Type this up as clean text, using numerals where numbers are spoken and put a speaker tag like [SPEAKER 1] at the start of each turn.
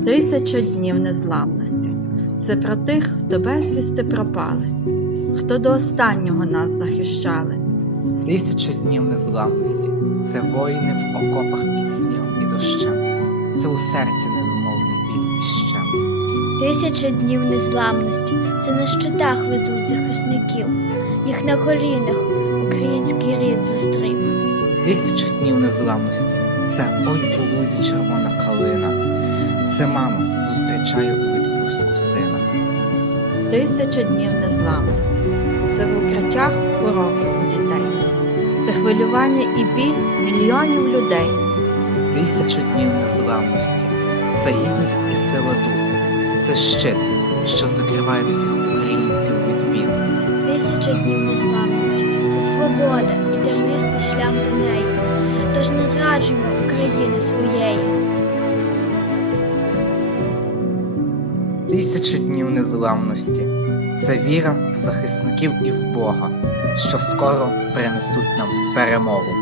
[SPEAKER 1] 1000 днів незламності. Це про тих, хто безвісти пропали, хто до останнього нас захищали.
[SPEAKER 2] 1000 днів незламності. Це воїни в окопах під снігом і дощем. Це у серці невимовний біль і щем.
[SPEAKER 3] 1000 днів незламності. Це на щитах везуть захисників. Їх на колінах український рід зустрів.
[SPEAKER 2] 1000 днів незламності. Це ой у лузі червона калина. Це мама зустрічає у відпустку сина.
[SPEAKER 1] 1000 днів незламності. Це в укриттях уроки у дітей. Це хвилювання і біль мільйонів людей.
[SPEAKER 2] 1000 днів незламності. Це гідність і сила духу. Це щит, що закриває всіх українців від бід.
[SPEAKER 3] 1000 днів незламності. Це свобода і тернистий шлях до неї. Тож не зраджуймо України своєї.
[SPEAKER 2] 1000 днів незламності. Це віра в захисників і в Бога, що скоро принесуть нам перемогу.